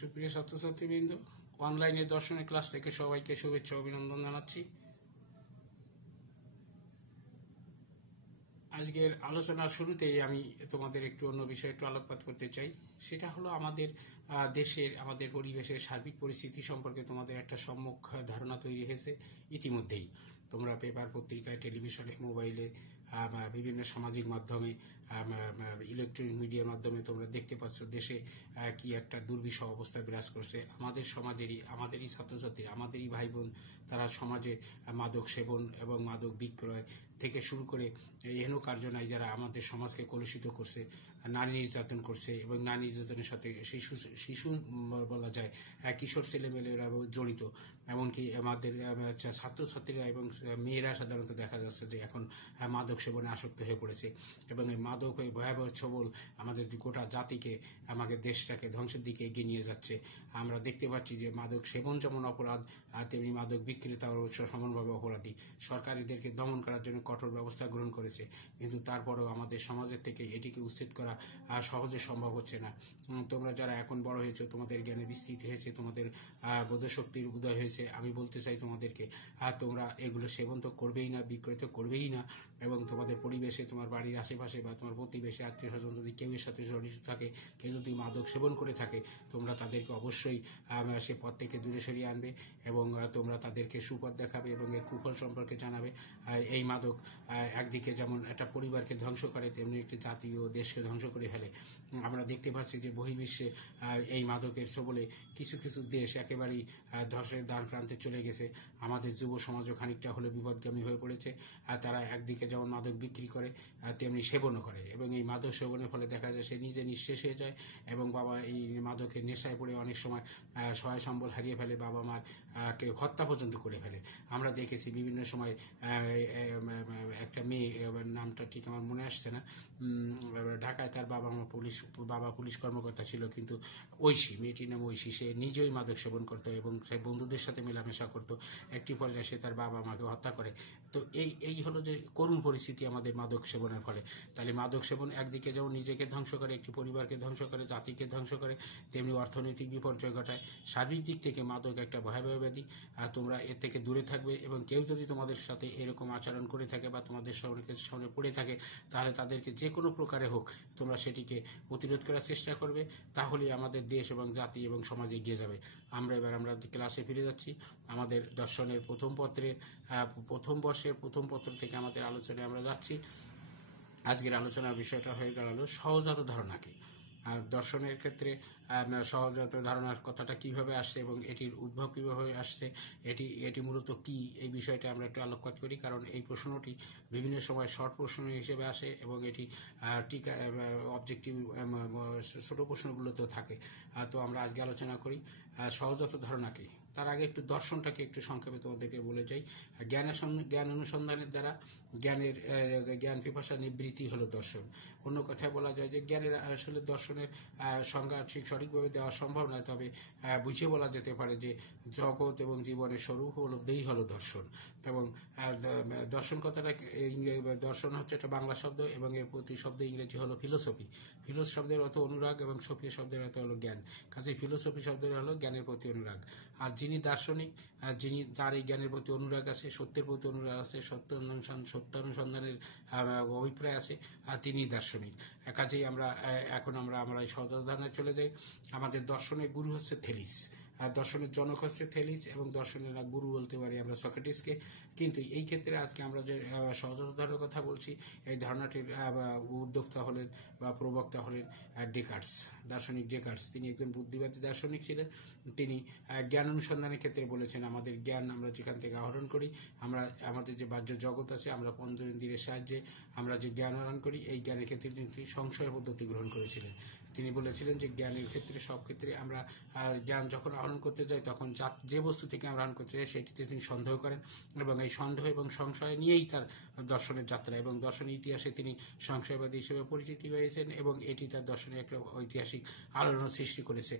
সুপ্রিয় ছাত্রছাত্রীবৃন্দ, অনলাইনে দর্শনের ক্লাস থেকে সবাইকে শুভেচ্ছা অভিনন্দন জানাচ্ছি। আজকের আলোচনার শুরুতেই আমি তোমাদের একটু অন্য বিষয়ে একটু আলোকপাত করতে চাই। সেটা হলো আমাদের দেশের, আমাদের পরিবেশের সার্বিক পরিস্থিতি সম্পর্কে তোমাদের একটা সম্যক ধারণা তৈরি হয়েছে ইতিমধ্যেই। তোমরা পেপার, পত্রিকায়, টেলিভিশনে, মোবাইলে, বিভিন্ন সামাজিক মাধ্যমে, ইলেকট্রনিক মিডিয়ার মাধ্যমে তোমরা দেখতে পাচ্ছ দেশে কি একটা দুর্বিষহ অবস্থা বিরাজ করছে। আমাদের সমাজেরই, আমাদেরই ছাত্রছাত্রী, আমাদেরই ভাই বোন, তারা সমাজে মাদক সেবন এবং মাদক বিক্রয় থেকে শুরু করে এহেন কার্যনায় যারা আমাদের সমাজকে কলুষিত করছে, নারী নির্যাতন করছে এবং নারী নির্যাতনের সাথে শিশু বলা যায় কিশোর ছেলেমেয়েরা জড়িত। এমনকি আমাদের ছাত্রছাত্রীরা এবং মেয়েরা সাধারণত দেখা যাচ্ছে যে এখন মাদক সেবনে আসক্ত হয়ে পড়েছে এবং এই মাদকের ভয়াবহ ছবল আমাদের গোটা জাতিকে, আমাদের দেশটাকে ধ্বংসের দিকে এগিয়ে নিয়ে যাচ্ছে। আমরা দেখতে পাচ্ছি যে মাদক সেবন যেমন অপরাধ, তেমনি মাদক বিক্রেতাও সমানভাবে অপরাধী। সরকার এদেরকে দমন করার জন্য কঠোর ব্যবস্থা গ্রহণ করেছে, কিন্তু তারপরেও আমাদের সমাজের থেকে এটিকে উচ্ছেদ করা সহজে সম্ভব হচ্ছে না। তোমরা যারা এখন বড় হয়েছে, তোমাদের জ্ঞানে বিস্তৃত হয়েছে, তোমাদের বোধশক্তির উদয় হয়েছে, আমি বলতে চাই তোমাদেরকে তোমরা এগুলো সেবন তো করবেই না, বিক্রয় তো করবেই না। এবং তোমাদের পরিবেশে, তোমার বাড়ির আশেপাশে বা তোমার প্রতিবেশে আত্মীয় স্বজন যদি কেউ এর সাথে জড়িত থাকে, কেউ যদি মাদক সেবন করে থাকে, তোমরা তাদেরকে অবশ্যই সে পথ থেকে দূরে সরিয়ে আনবে এবং তোমরা তাদেরকে সুপথ দেখাবে এবং এর কুফল সম্পর্কে জানাবে। এই মাদক একদিকে যেমন একটা পরিবারকে ধ্বংস করে, তেমনি একটি জাতি ও দেশকে ধ্বংস করে ফেলে। আমরা দেখতে পাচ্ছি যে বহির্বিশ্বে এই মাদকের সবলে কিছু কিছু দেশ একেবারেই ধসের দ্বার প্রান্তে চলে গেছে। আমাদের যুব সমাজও খানিকটা হলে বিপদগামী হয়ে পড়েছে। তারা একদিকে যেমন মাদক বিক্রি করে, তেমনি সেবনও করে এবং এই মাদক সেবনের ফলে দেখা যায় সে নিজে নিঃশেষ হয়ে যায় এবং বাবা এই মাদকের নেশায় পড়ে অনেক সময় সহায় সম্বল হারিয়ে ফেলে, বাবা মার কে হত্যা পর্যন্ত করে ফেলে। আমরা দেখেছি বিভিন্ন সময় একটা মেয়ে, নামটা ঠিক আমার মনে আসছে না, ঢাকায় তার বাবা পুলিশ কর্মকর্তা ছিল, কিন্তু ঐশী, মেয়েটির নাম ঐশী, সে নিজেই মাদক সেবন করতো এবং সে বন্ধুদের সাথে মেলামেশা করতো। একটি পর্যায়ে সে তার বাবা মাকে হত্যা করে। তো এই হলো যে করুণ পরিস্থিতি আমাদের মাদক সেবনের ফলে। তাহলে মাদক সেবন একদিকে যেমন নিজেকে ধ্বংস করে, একটি পরিবারকে ধ্বংস করে, জাতিকে ধ্বংস করে, তেমনি অর্থনৈতিক বিপর্যয় ঘটায়। সার্বিক দিক থেকে মাদক একটা ভয়াবহ ব্যাধি। তোমরা এর থেকে দূরে থাকবে এবং কেউ যদি তোমাদের সাথে এরকম আচরণ করে থাকে বা তোমাদের সামনে পড়ে থাকে, তাহলে তাদেরকে যে কোনো প্রকারে হোক তোমরা সেটিকে প্রতিরোধ করার চেষ্টা করবে। তাহলেই আমাদের দেশ এবং জাতি এবং সমাজ এগিয়ে যাবে। আমরা ক্লাসে ফিরে যাচ্ছি। আমাদের দর্শনের প্রথম পত্রের প্রথম বর্ষের প্রথম পত্র থেকে আমাদের আলোচনায় আমরা যাচ্ছি। আজকের আলোচনার বিষয়টা হয়ে গেল সহজাত ধারণা কি। আর দর্শনের ক্ষেত্রে সহজাত ধারণার কথাটা কিভাবে আসছে এবং এটির উদ্ভব কীভাবে আসছে, এটি মূলত কি, এই বিষয়টা আমরা একটু আলোকপাত করি। কারণ এই প্রশ্নটি বিভিন্ন সময় শর্ট প্রশ্ন হিসেবে আসে এবং এটি টিকা অবজেক্টিভ ছোট প্রশ্নগুলোতেও থাকে। তো আমরা আজকে আলোচনা করি সহজাত ধারণা কি। তার আগে একটু দর্শনটাকে একটু সংক্ষেপে তোমাদেরকে বলে যাই। জ্ঞান অনুসন্ধানের দ্বারা জ্ঞান পিপাসা নিবৃত্তি হলো দর্শন। অন্য কথায় বলা যায় যে জ্ঞানের আসলে দর্শনের সংজ্ঞা ঠিক সঠিকভাবে দেওয়া সম্ভব নয়, তবে বুঝিয়ে বলা যেতে পারে যে জগৎ এবং জীবনের স্বরূপ উপলব্ধিই হলো দর্শন। এবং দর্শন কথাটা, দর্শন হচ্ছে একটা বাংলা শব্দ এবং এর প্রতি শব্দ ইংরেজি হলো ফিলোসফি। ফিলোস শব্দের অর্থ অনুরাগ এবং সফি শব্দের অর্থ হলো জ্ঞান। কাজে ফিলোসফি শব্দের হলো জ্ঞানের প্রতি অনুরাগ। আর যিনি দার্শনিক, যার এই জ্ঞানের প্রতি অনুরাগ আছে, সত্যের প্রতি অনুরাগ আছে, সত্যানুসন্ধানের অভিপ্রায় আছে, তিনি দার্শনিক। কাজেই আমরা এই সহজাত ধারণায় চলে যাই। আমাদের দর্শনের গুরু হচ্ছে থেলিস, দর্শনের জনক হচ্ছে থেলিস এবং দর্শনের গুরু বলতে পারি আমরা সক্রেটিসকে। কিন্তু এই ক্ষেত্রে আজকে আমরা যে সহজাত ধারণার কথা বলছি, এই ধারণাটির উদ্যোক্তা হলেন বা প্রবক্তা হলেন ডেকার্টস, দার্শনিক ডেকার্টস। তিনি একজন বুদ্ধিবাদী দার্শনিক ছিলেন। তিনি জ্ঞান অনুসন্ধানের ক্ষেত্রে বলেছেন আমাদের জ্ঞান আমরা যেখান থেকে আহরণ করি, আমাদের যে বাহ্য জগৎ আছে, আমরা পঞ্চেন্দ্রিয়ের সাহায্যে আমরা যে জ্ঞান আহরণ করি, এই জ্ঞানের ক্ষেত্রে তিনি সংশয় পদ্ধতি গ্রহণ করেছিলেন। তিনি বলেছিলেন যে জ্ঞানের ক্ষেত্রে সব ক্ষেত্রে আমরা জ্ঞান যখন আহরণ করতে যাই, তখন যে বস্তু থেকে আমরা আহরণ করতে যাই সেটিতে তিনি সন্দেহ করেন এবং এই সন্দেহ এবং সংশয় নিয়েই তার দর্শনের যাত্রা। এবং দর্শনের ইতিহাসে তিনি সংশয়বাদী হিসেবে পরিচিতি পেয়েছেন এবং এটি তার দর্শনের একটা ঐতিহাসিক আলোড়ন সৃষ্টি করেছে।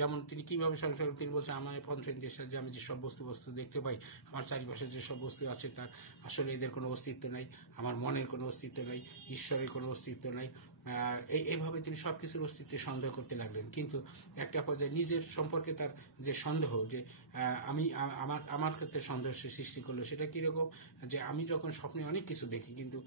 যেমন তিনি কীভাবে সংশয়, তিনি বলছেন আমার পঞ্চেন্দ্রিয়ের সাহায্যে আমি যেসব বস্তু দেখতে পাই, আমার চারিপাশে যেসব বস্তু আছে তার আসলে এদের কোনো অস্তিত্ব নাই, আমার মনের কোনো অস্তিত্ব নাই, ঈশ্বরের কোনো অস্তিত্ব নাই, এইভাবে তিনি সব কিছুর অস্তিত্বে সন্দেহ করতে লাগলেন। কিন্তু একটা পর্যায়ে নিজের সম্পর্কে তার যে সন্দেহ, যে আমার ক্ষেত্রে সন্দেহ সে সৃষ্টি করলো, সেটা কীরকম, যে আমি যখন স্বপ্নে অনেক কিছু দেখি, কিন্তু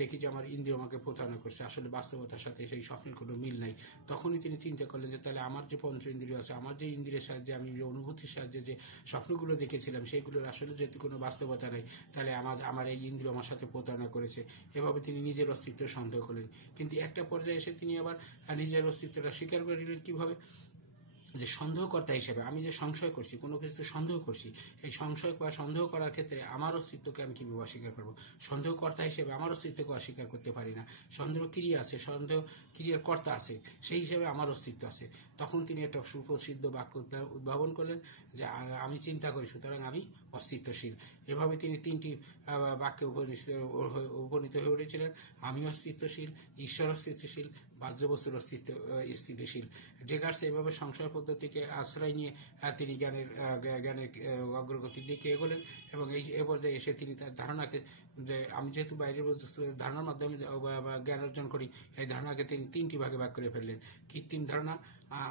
দেখি যে আমার ইন্দ্রিয় আমাকে প্রতারণা করছে, আসলে বাস্তবতার সাথে সেই স্বপ্নের কোনো মিল নাই। তখনই তিনি চিন্তা করলেন যে তাহলে আমার যে পঞ্চ ইন্দ্রিয় আছে, আমার যে ইন্দ্রিয়ের সাহায্যে আমি যে অনুভূতির সাহায্যে যে স্বপ্নগুলো দেখেছিলাম, সেইগুলোর আসলে যেহেতু কোনো বাস্তবতা নেই, তাহলে আমার এই ইন্দ্রিয় আমার সাথে প্রতারণা করেছে। এভাবে তিনি নিজের অস্তিত্ব সন্দেহ করলেন। কিন্তু একটা পর্যায়ে এসে তিনি আবার নিজের অস্তিত্বটা স্বীকার করে নিলেন। কীভাবে? যে সন্দেহকর্তা হিসেবে আমি যে সংশয় করছি, কোনো কিছুতে সন্দেহ করছি, এই সংশয় বা সন্দেহ করার ক্ষেত্রে আমার অস্তিত্বকে আমি কীভাবে অস্বীকার করবো? সন্দেহকর্তা হিসেবে আমার অস্তিত্বকে অস্বীকার করতে পারি না। সন্দেহ ক্রিয়া আছে, সন্দেহ ক্রিয়ার কর্তা আছে, সেই হিসেবে আমার অস্তিত্ব আছে। তখন তিনি একটা সুপ্রসিদ্ধ বাক্য উদ্ভাবন করলেন যে আমি চিন্তা করি, সুতরাং আমি অস্তিত্বশীল। এভাবে তিনি 3টি বাক্যে উপনীত হয়ে উঠেছিলেন। আমি অস্তিত্বশীল, ঈশ্বর অস্তিত্বশীল, বাহ্যবস্তুর অস্তিত্ব স্থিতিশীল। ডেকার্স এভাবে সংশয় পদ্ধতিকে আশ্রয় নিয়ে তিনি জ্ঞানের অগ্রগতির দিকে এগোলেন, এবং এই পর্যায়ে এসে তিনি তার ধারণাকে, যে আমি যেহেতু বাইরের ধারণার মাধ্যমে জ্ঞান অর্জন করি, এই ধারণাকে তিনি 3টি ভাগে ভাগ করে ফেললেন। কৃত্রিম ধারণা,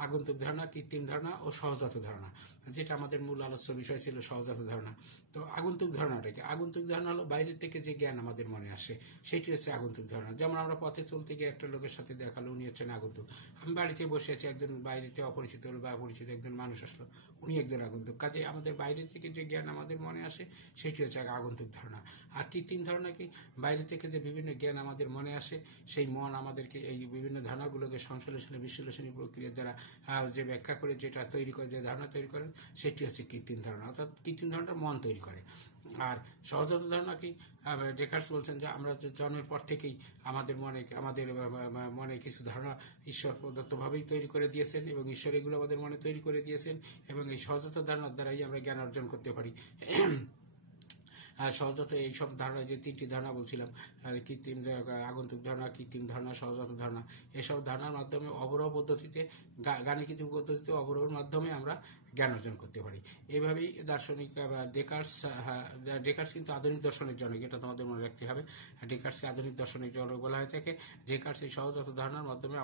আগন্তুক ধারণা, কৃত্রিম ধারণা ও সহজাত ধারণা, যেটা আমাদের মূল আলোচ্য বিষয় ছিল, সহজাত ধারণা। তো আগন্তুক ধারণাটাকে, আগন্তুক ধারণা হলো বাইরের থেকে যে জ্ঞান আমাদের মনে আসে, সেটি হচ্ছে আগন্তুক ধারণা। যেমন আমরা পথে চলতে গিয়ে একটা লোকের সাথে দেখালো, উনি হচ্ছেন আগন্তুক। আমি বাড়িতে বসে আছি, একজন বাইরেতে অপরিচিত বা পরিচিত একজন মানুষ আসলো, উনি একজন আগন্তুক। কাজে আমাদের বাইরে থেকে যে জ্ঞান আমাদের মনে আসে, সেটি হচ্ছে আগন্তুক ধারণা। আর কৃত্রিম ধারণা কি? বাইরে থেকে যে বিভিন্ন জ্ঞান আমাদের মনে আসে, সেই মন আমাদেরকে এই বিভিন্ন ধারণাগুলোকে সংশ্লেষণী বিশ্লেষণী প্রক্রিয়ার দ্বারা যে ব্যাখ্যা করে যেটা তৈরি করে, যে ধারণা তৈরি করেন, সেটি হচ্ছে কৃত্রিম ধারণা। অর্থাৎ কৃত্রিম ধারণাটা মন তৈরি করে। আর সহজাত ধারণা কি? ডেকার্স বলছেন যে আমরা জন্মের পর থেকেই আমাদের মনে কিছু ধারণা ঈশ্বর প্রদত্তভাবেই তৈরি করে দিয়েছেন, এবং ঈশ্বর এগুলো আমাদের মনে তৈরি করে দিয়েছেন, এবং এই সহজাত ধারণার দ্বারাই আমরা জ্ঞান অর্জন করতে পারি। সহজাত এইসব ধারণা, যে 3টি ধারণা বলছিলাম, কৃত্রিম আগন্তুক ধারণা, কৃত্রিম ধারণা, সহজাত ধারণা, এসব ধারণার মাধ্যমে অবরোহ পদ্ধতিতে, গাণিতিক পদ্ধতিতে অবরোহের মাধ্যমে আমরা জ্ঞান অর্জন করতে পারি। এইভাবেই দার্শনিক ডেকার্স কিন্তু আধুনিক দর্শনের জনক, এটা তোমাদের মনে রাখতে হবে। ডেকার্সকে আধুনিক দর্শনের জনক বলা হয়ে থাকে। ডেকার্স এই সহজাত ধারণার মাধ্যমে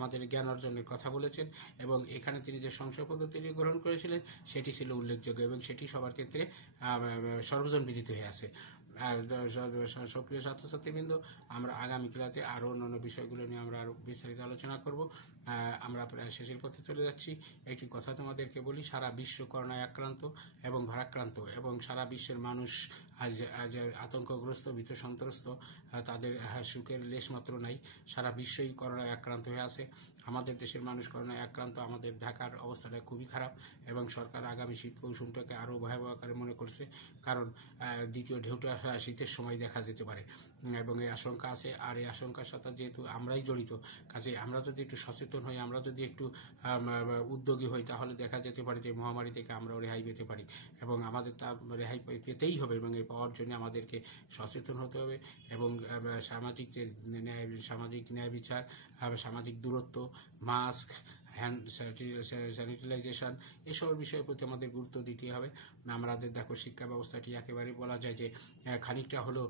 আমাদের জ্ঞান অর্জনের কথা বলেছেন, এবং এখানে তিনি যে সংশয় পদ্ধতিটি গ্রহণ করেছিলেন, সেটি ছিল উল্লেখযোগ্য, এবং সেটি সবার ক্ষেত্রে সর্বজন বিদিত হয়ে আছে। সক্রিয় ছাত্রছাত্রীবৃন্দ, আমরা আগামী ক্লাসে আরও অন্যান্য বিষয়গুলো নিয়ে আমরা আরও বিস্তারিত আলোচনা করব। আমরা প্রায় শেষের পথে চলে যাচ্ছি। একটি কথা তোমাদেরকে বলি, সারা বিশ্ব করোনায় আক্রান্ত এবং ভারাক্রান্ত, এবং সারা বিশ্বের মানুষ আজ আতঙ্কগ্রস্ত, ভীত সন্ত্রস্ত, তাদের সুখের লেশমাত্র নাই। সারা বিশ্বই করোনায় আক্রান্ত হয়ে আছে। আমাদের দেশের মানুষ করোনায় আক্রান্ত। আমাদের ঢাকার অবস্থাটা খুবই খারাপ, এবং সরকার আগামী শীত মৌসুমটাকে আরও ভয়াবহ আকারে মনে করছে, কারণ দ্বিতীয় ঢেউটা শীতের সময় দেখা যেতে পারে, এবং এই আশঙ্কা আছে। আর এই আশঙ্কার সাথে যেহেতু আমরাই জড়িত, কাজে আমরা যদি একটু সচেতন হই, আমরা যদি একটু উদ্যোগী হই, তাহলে দেখা যেতে পারে যে মহামারী থেকে আমরাও রেহাই পেতে পারি, এবং আমাদের তা রেহাই পেতেই হবে, এবং এই পাওয়ার জন্য আমাদেরকে সচেতন হতে হবে, এবং সামাজিক ন্যায় বিচার, সামাজিক দূরত্ব, মাস্ক, হ্যান্ড স্যানিটাইজেশন, এসব বিষয়ের প্রতি আমাদের গুরুত্ব দিতে হবে। আমাদের দেখো শিক্ষা ব্যবস্থাটি একেবারে বলা যায় যে খানিকটা হলো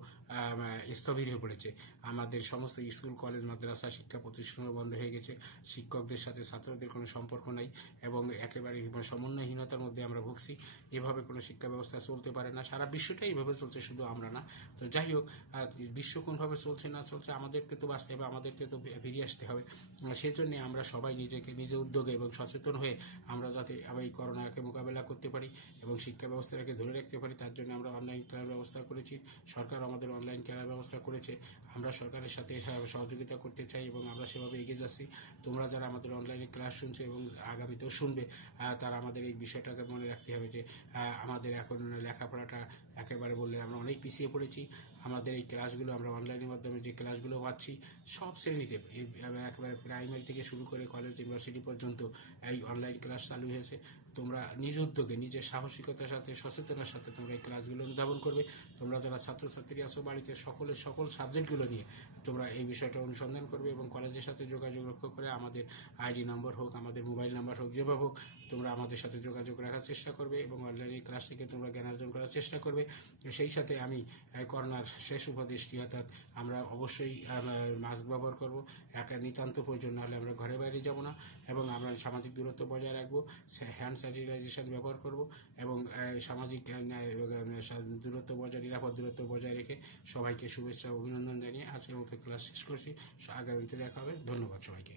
স্থবির হয়ে পড়েছে। আমাদের সমস্ত স্কুল, কলেজ, মাদ্রাসা, শিক্ষা প্রতিষ্ঠানও বন্ধ হয়ে গেছে। শিক্ষকদের সাথে ছাত্রদের কোনো সম্পর্ক নাই, এবং একেবারে সমন্বয়হীনতার মধ্যে আমরা ভুগছি। এভাবে কোনো শিক্ষা ব্যবস্থা চলতে পারে না। সারা বিশ্বটাই এভাবে চলছে, শুধু আমরা না। তো যাই হোক, বিশ্ব কোনভাবে চলছে না চলছে, আমাদেরকে তো বাঁচতে হবে, আমাদেরকে তো ফিরে আসতে হবে। সেজন্যে আমরা সবাই নিজের উদ্যোগে এবং সচেতন হয়ে আমরা যাতে এই করোনাকে মোকাবেলা করতে পারি এবং শিক্ষা ব্যবস্থাটাকে ধরে রাখতে পারি, তার জন্য আমরা অনলাইন ক্লাস ব্যবস্থা করেছি। সরকার আমাদের অনলাইন ক্লাস ব্যবস্থা করেছে। আমরা সরকারের সাথে সহযোগিতা করতে চাই, এবং আমরা সেভাবে এগিয়ে যাচ্ছি। তোমরা যারা আমাদের অনলাইনে ক্লাস শুনছো এবং আগামীতেও শুনবে, তারা আমাদের এই বিষয়টাকে মনে রাখতে হবে যে আমাদের এখন লেখাপড়াটা একেবারে বললে আমরা অনেক পিছিয়ে পড়েছি। আমাদের এই ক্লাসগুলো আমরা অনলাইনের মাধ্যমে যে ক্লাসগুলো পাচ্ছি, সব শ্রেণীতে একেবারে প্রাইমারি থেকে শুরু করে কলেজ, ইউনিভার্সিটি পর্যন্ত এই অনলাইন ক্লাস চালু হয়েছে। তোমরা নিজ উদ্যোগে, নিজের সাহসিকতার সাথে, সচেতনার সাথে তোমরা এই ক্লাসগুলো অনুধাবন করবে। তোমরা যারা ছাত্রছাত্রী আছো, বাড়িতে সকল সাবজেক্টগুলো নিয়ে তোমরা এই বিষয়টা অনুসন্ধান করবে এবং কলেজের সাথে যোগাযোগ রক্ষা করে আমাদের আইডি নম্বর হোক, আমাদের মোবাইল নাম্বার হোক, যেভাবে হোক তোমরা আমাদের সাথে যোগাযোগ রাখার চেষ্টা করবে এবং অনলাইন ক্লাস থেকে তোমরা জ্ঞান অর্জন করার চেষ্টা করবে। সেই সাথে আমি করোনার শেষ উপদেশটি, অর্থাৎ আমরা অবশ্যই মাস্ক ব্যবহার করব, নিতান্ত প্রয়োজন না হলে আমরা ঘরে বাইরে যাব না, এবং আমরা সামাজিক দূরত্ব বজায় রাখবো, হ্যান্ড স্যানিটাইজেশন ব্যবহার করব এবং সামাজিক দূরত্ব নিরাপদ দূরত্ব বজায় রেখে সবাইকে শুভেচ্ছা ও অভিনন্দন জানিয়ে আজকের মতো ক্লাস শেষ করছি। আগামীতে দেখা হবে। ধন্যবাদ সবাইকে।